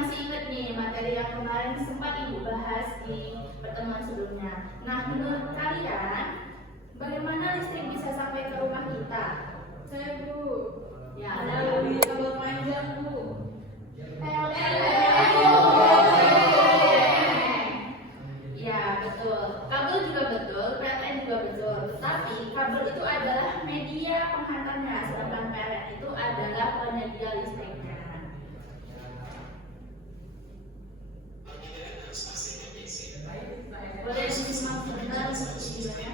masih ingat nih materi yang kemarin sempat Ibu bahas di pertemuan sebelumnya. Nah, menurut kalian bagaimana listrik bisa sampai ke rumah kita? Saya Bu. Ya, Ada lebih kabel panjang Bu. Ya, betul. Kabel juga betul, PLN juga betul. Tapi kabel itu adalah media penghantarnya, sedangkan PLN itu adalah penyedia listriknya. Boleh disimak sebentar videonya?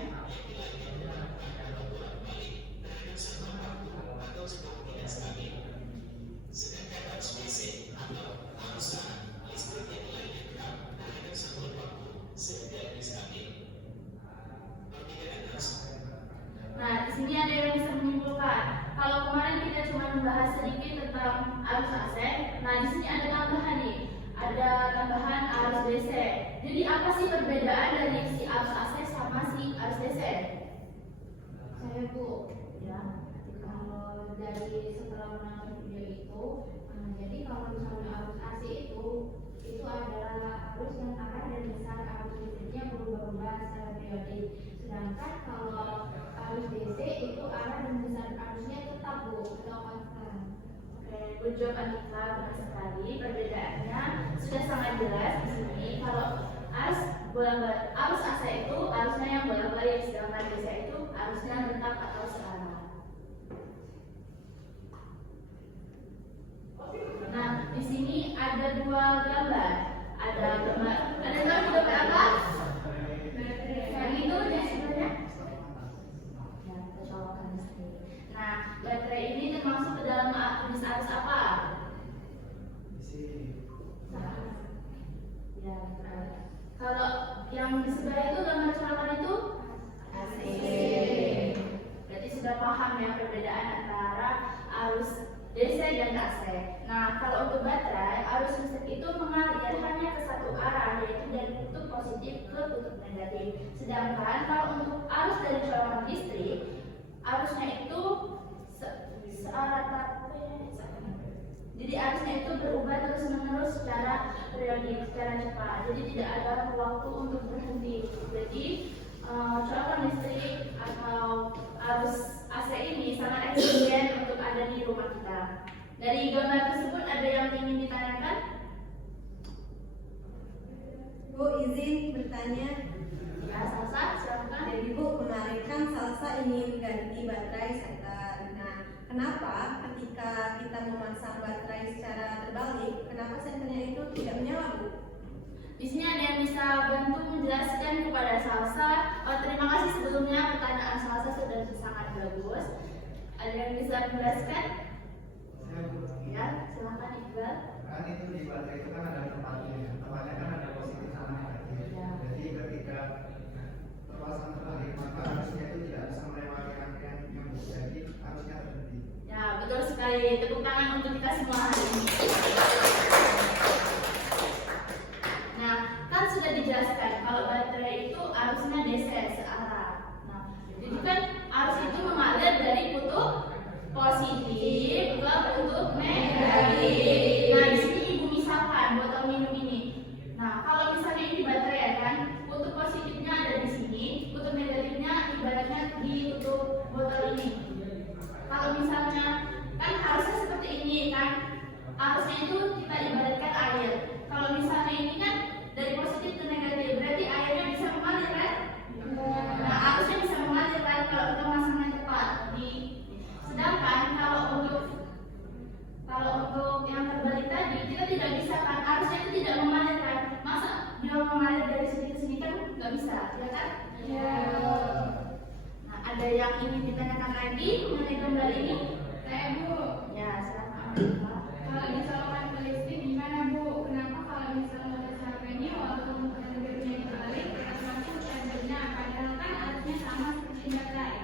Nah, di sini ada yang bisa menyimpulkan. Kalau kemarin kita cuma membahas sedikit tentang arus AC, nah di sini ada tambahan nih. Ada tambahan arus DC. Jadi apa sih perbedaan dari si arus AC sama si arus DC? Saya Bu. Ya. Kalau dari setelah menonton video itu, jadi kalau misalnya arus AC itu adalah arus yang arah dan besar arus listriknya berubah-ubah secara periodik. Sedangkan kalau arus DC itu arah dan besar arusnya tetap Bu, atau konstan. Oke, good job Anita, benar sekali. Perbedaannya sudah sangat jelas di sini. Kalau arus arus AC itu arusnya yang bolak-balik, sedangkan DC itu arusnya tetap atau searah. Nah, di sini ada dua gambar. Ada gambar apa? Yang itu di sebelahnya. Ya, kecolongan listrik. Nah, baterai ini termasuk ke dalam jenis arus apa? Ya, betul. Kalau yang di sebelah itu gambar colokan itu AC. Berarti sudah paham ya perbedaan antara arus DC dan AC. Nah, kalau untuk baterai, arus listrik itu mengalir hanya ke satu arah, yaitu dari kutub positif ke kutub negatif. Sedangkan kalau untuk arus dari colokan listrik, arusnya itu searah tapi jadi arusnya itu berubah terus-menerus secara periodik, secara cepat. Jadi tidak ada waktu untuk berhenti. Jadi colokan listrik atau arus AC ini sangat efisien untuk ada di rumah kita. Dari gambar tersebut ada yang ingin ditanyakan? Bu, izin bertanya. Ya, Salsa, silakan. Jadi Bu, kemarin kan Salsa ingin ganti baterai setar. Nah, kenapa ketika kita memasang baterai secara terbalik, kenapa senternya itu tidak menyala, Bu? Di sini ada yang bisa bantu menjelaskan kepada Salsa. Terima kasih sebelumnya, pertanyaan Salsa sudah sangat bagus. Ada yang bisa menjelaskan? Ya, silakan Iqbal. Kan itu di baterai itu kan ada tempatnya kan ada positif sama negatif. Ya. Jadi ketika terpasang terbalik maka arusnya itu tidak bisa melewati rangkaian yang jadi arusnya terhenti. Ya, betul sekali. Tepuk tangan untuk kita semua hari ini. Nah, kan sudah dijelaskan kalau baterai itu arusnya DC searah. Nah, jadi kan arus itu mengalir dari kutub positif ke kutub negatif. Nah, di sini Ibu misalkan botol minum ini. Nah, kalau misalnya ini baterai ya kan, kutub positifnya ada di sini, kutub negatifnya ibaratnya di kutub botol ini. Kalau misalnya kan harusnya seperti ini kan, arusnya itu kita ibaratkan air. Kalau misalnya ini kan dari positif ke negatif, berarti airnya bisa mengalir kan? Nah, arusnya bisa mengalir kan kalau kita masangnya tepat di. Sedangkan kalau untuk yang terbalik tadi, kita tidak bisa kan, arusnya itu tidak mengalir kan? Masa dia mengalir dari sini ke sini kan nggak bisa, ya kan? Ya. Nah, ada yang ingin ditanyakan lagi mengenai gambar ini? Saya Bu. Ya, silakan. Kalau disolokan ke listrik gimana Bu? Kenapa kalau misalnya ada caranya walaupun tendernya dibalik tetap masuk tendernya padahal kan arusnya sama seperti baterai?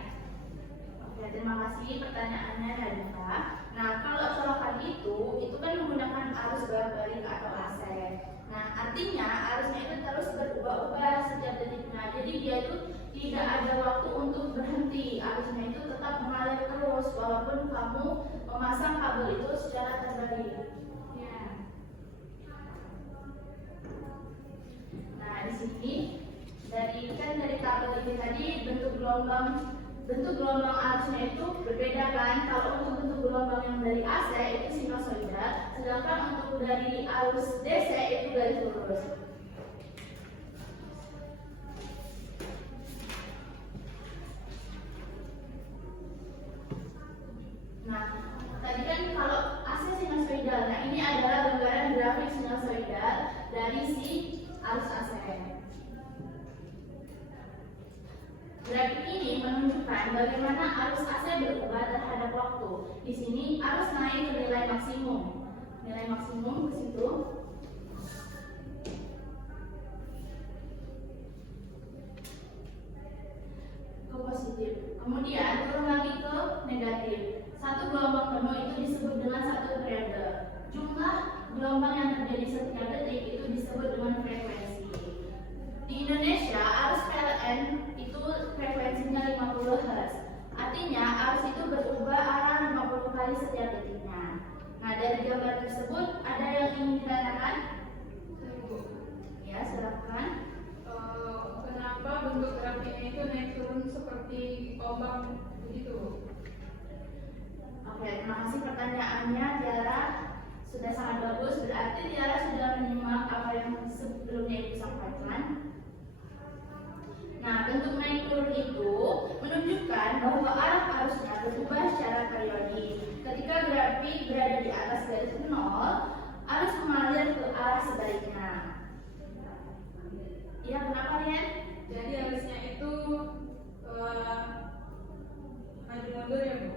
Oke, terima kasih pertanyaannya Nadita. Nah, kalau colokan itu kan menggunakan arus bolak-balik atau AC. Nah, artinya arusnya itu terus berubah-ubah setiap detiknya. Jadi dia itu tidak ada waktu untuk berhenti. Arusnya itu tetap mengalir terus walaupun kamu memasang kabel itu secara terbalik. Ya. bentuk gelombang arusnya itu berbeda kan? Kalau untuk bentuk gelombang yang dari AC itu sinusoidal, sedangkan untuk dari arus DC itu garis lurus. Nah, tadi kan kalau AC sinusoidal, nah ini adalah gambaran grafik sinusoidal dari si arus AC. Grafik ini menunjukkan bagaimana arus AC berubah terhadap waktu. Di sini arus naik ke nilai maksimum. Nilai maksimum ke situ. Ke positif. Kemudian turun lagi ke negatif. Satu gelombang penuh itu disebut dengan satu periode. Jumlah gelombang yang terjadi setiap detik itu disebut dengan frekuensi. Di Indonesia arus PLN itu frekuensinya 50 Hz. Artinya arus itu berubah arah 50 kali setiap detiknya. Nah, dari gambar tersebut ada yang ingin ditanyakan? Ya, silakan. Kenapa bentuk grafiknya itu naik turun seperti ombak begitu? Oke, terima kasih pertanyaannya, Tiara. Sudah sangat bagus. Berarti Tiara sudah menyimak apa yang sebelumnya Ibu sampaikan. Nah, bentuk naik turun itu menunjukkan bahwa arah arusnya berubah secara periodik. Ketika grafik berada di atas garis 0, arus mengalir ke arah sebaliknya. Iya, kenapa Rian? Jadi arusnya itu maju mundur ya Bu?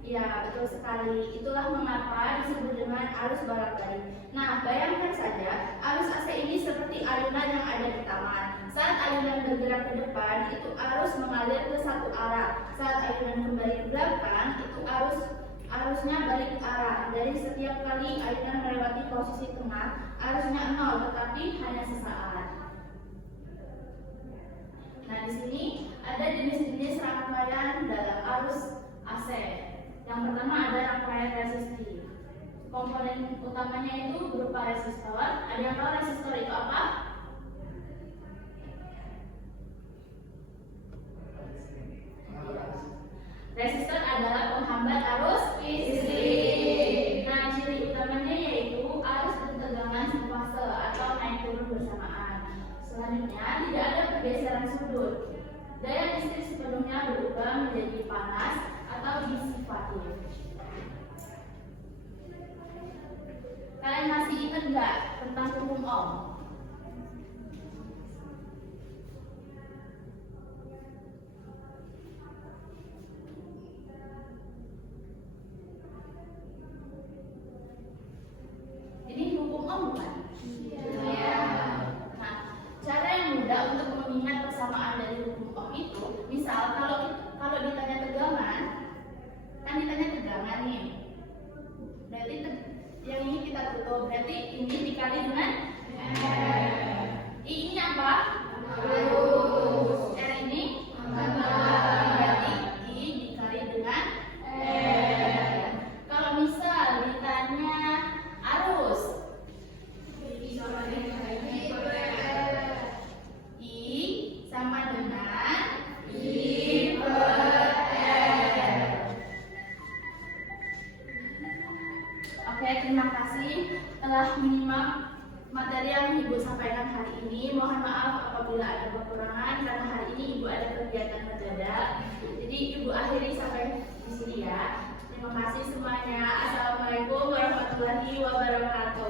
Iya, betul sekali. Itulah mengapa disebut dengan arus bolak-balik. Nah, bayangkan saja, arus AC ini seperti ayunan yang ada di taman. Saat ayunan bergerak ke depan, itu arus mengalir ke satu arah. Saat ayunan kembali ke belakang, itu arusnya balik arah. Jadi setiap kali ayunan melewati posisi tengah, arusnya 0, tetapi hanya sesaat. Nah, di sini ada jenis-jenis rangkaian dalam arus AC. Yang pertama ada rangkaian resistif. Komponen utamanya itu berupa resistor. Ada yang tahu resistor itu apa? Resistor adalah penghambat arus listrik. Nah, ciri utamanya yaitu arus bertegangan sefase atau naik turun bersamaan. Selanjutnya, tidak ada pergeseran sudut. Daya listrik sepenuhnya berubah menjadi panas atau disipatif. Kalian masih ingat nggak tentang hukum Ohm? Ini hukum Ohm bukan? Iya. Nah, cara yang mudah untuk mengingat persamaan dari hukum Ohm itu, misal kalau ditanya tegangan, kan ditanya tegangan nih. Berarti yang ini kita tutup, berarti ini dikali dengan I ini apa? R ini berarti I dikali dengan Kalau misal ditanya arus, I sama dengan I per R. Oke, terima kasih telah menyimak materi yang Ibu sampaikan hari ini. Mohon maaf apabila ada kekurangan karena hari ini Ibu ada kegiatan mendadak. Jadi Ibu akhiri sampai di sini ya. Terima kasih semuanya. Assalamualaikum warahmatullahi wabarakatuh.